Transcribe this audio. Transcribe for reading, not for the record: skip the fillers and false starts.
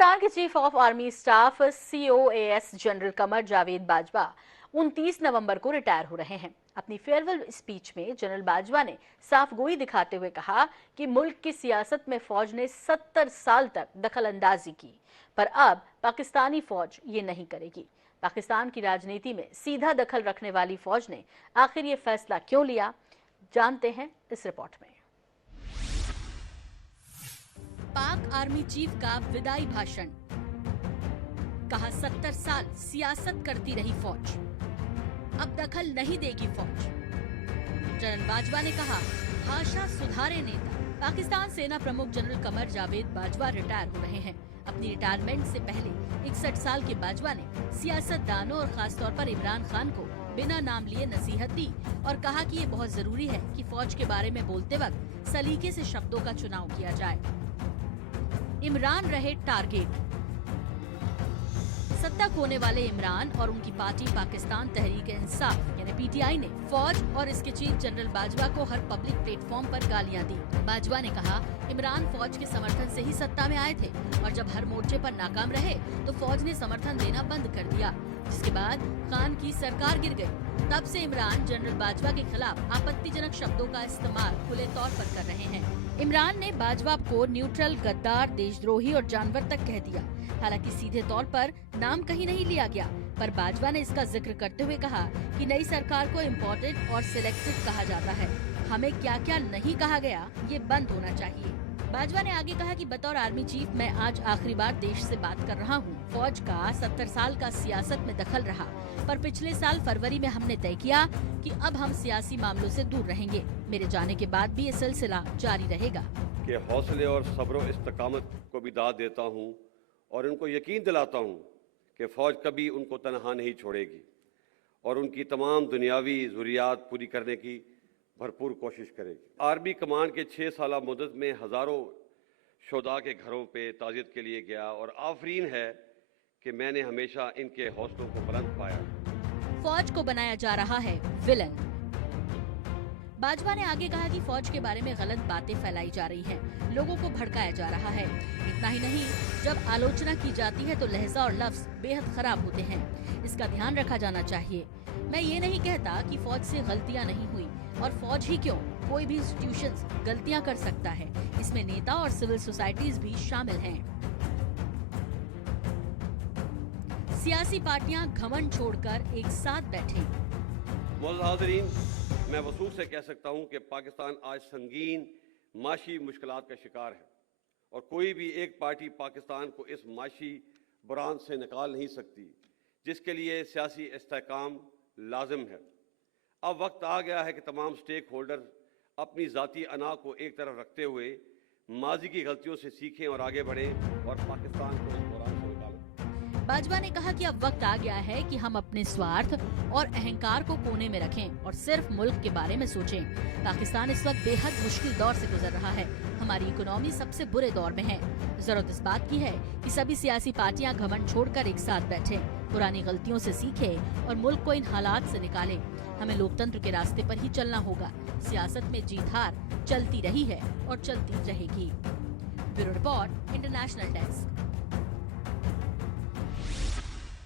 पाकिस्तान के chief of army staff COAS general Qamar Javed Bajwa 29 नवंबर को रिटायर हो रहे हैं। अपनी फेयरवेल स्पीच में जनरल बाजवा ने साफ गोई दिखाते हुए कहा कि मुल्क की सियासत में फौज ने 70 साल तक दखल अंदाजी की, पर अब पाकिस्तानी फौज ये नहीं करेगी। पाकिस्तान की राजनीति में सीधा दखल रखने वाली फौज ने आखिर ये फैसला क्यों लिया, जानते हैं इस रिपोर्ट में। पाक आर्मी चीफ का विदाई भाषण। कहा 70 साल सियासत करती रही फौज, अब दखल नहीं देगी फौज। जनरल बाजवा ने कहा भाषा सुधारे नेता। पाकिस्तान सेना प्रमुख जनरल कमर जावेद बाजवा रिटायर हो रहे हैं। अपनी रिटायरमेंट से पहले 61 साल के बाजवा ने सियासतदानों और खासतौर पर इमरान खान को बिना नाम लिए नसीहत दी और कहा कि ये बहुत जरूरी है कि फौज के बारे में बोलते वक्त सलीके से शब्दों का चुनाव किया जाए। इमरान रहे टारगेट। सत्ता खोने वाले इमरान और उनकी पार्टी पाकिस्तान तहरीक-ए-इंसाफ यानी PTI ने फौज और इसके चीफ जनरल बाजवा को हर पब्लिक प्लेटफॉर्म पर गालियां दी। बाजवा ने कहा इमरान फौज के समर्थन से ही सत्ता में आए थे और जब हर मोर्चे पर नाकाम रहे तो फौज ने समर्थन देना बंद कर दिया, जिसके बाद खान की सरकार गिर गई। तब से इमरान जनरल बाजवा के खिलाफ आपत्तिजनक शब्दों का इस्तेमाल खुले तौर पर कर रहे हैं। इमरान ने बाजवा को न्यूट्रल, गद्दार, देशद्रोही और जानवर तक कह दिया। हालांकि सीधे तौर पर नाम कहीं नहीं लिया गया, पर बाजवा ने इसका जिक्र करते हुए कहा कि नई सरकार को इम्पोर्टेड और सिलेक्टिव कहा जाता है। हमें क्या क्या नहीं कहा गया, ये बंद होना चाहिए। बाजवा ने आगे कहा कि बतौर आर्मी चीफ मैं आज आखिरी बार देश से बात कर रहा हूँ। फौज का 70 साल का सियासत में दखल रहा, पर पिछले साल फरवरी में हमने तय किया कि अब हम सियासी मामलों से दूर रहेंगे। मेरे जाने के बाद भी ये सिलसिला जारी रहेगा। कि हौसले और सब्र इस्तकामत को भी दाद देता हूँ और उनको यकीन दिलाता हूँ कि फौज कभी उनको तनहा नहीं छोड़ेगी और उनकी तमाम दुनियावी ज़रूरियात पूरी करने की भरपूर कोशिश करेगी। आर्मी कमांड के 6 साल मुद्दत में हज़ारों शोधा के घरों पे ताज़ियत के लिए गया और आफरीन है कि मैंने हमेशा इनके हौसलों को बुलंद पाया। फौज को बनाया जा रहा है विलन। बाजवा ने आगे कहा कि फौज के बारे में गलत बातें फैलाई जा रही हैं, लोगों को भड़काया जा रहा है। इतना ही नहीं, जब आलोचना की जाती है तो लहजा और लफ्ज बेहद खराब होते हैं, इसका ध्यान रखा जाना चाहिए। मैं ये नहीं कहता कि फौज से गलतियां नहीं हुई, और फौज ही क्यों, कोई भी इंस्टीट्यूशंस गलतियां कर सकता है। इसमें नेता और सिविल सोसाइटीज भी शामिल हैं। सियासी पार्टियां घमंड छोड़कर एक साथ बैठे। हाज़रीन, मैं वसूल से कह सकता हूं कि पाकिस्तान आज संगीन माशी मुश्किलात का शिकार है और कोई भी एक पार्टी पाकिस्तान को इस माशी बुरान से निकाल नहीं सकती, जिसके लिए सियासी इस्तेहकाम लाजिम है। अब वक्त आ गया है कि तमाम स्टेक होल्डर अपनी ज़ाती अना को एक तरफ रखते हुए माजी की गलतियों से सीखें और आगे बढ़ें और पाकिस्तान को इस बुरान से निकालें। बाजवा ने कहा कि अब वक्त आ गया है कि हम अपने स्वार्थ और अहंकार को कोने में रखें और सिर्फ मुल्क के बारे में सोचें। पाकिस्तान इस वक्त बेहद मुश्किल दौर से गुजर रहा है। हमारी इकोनॉमी सबसे बुरे दौर में है। जरूरत इस बात की है कि सभी सियासी पार्टियां घमंड छोड़कर एक साथ बैठें, पुरानी गलतियों से सीखें और मुल्क को इन हालात से निकालें। हमें लोकतंत्र के रास्ते पर ही चलना होगा। सियासत में जीत हार चलती रही है और चलती रहेगी। Bureau report, international desk.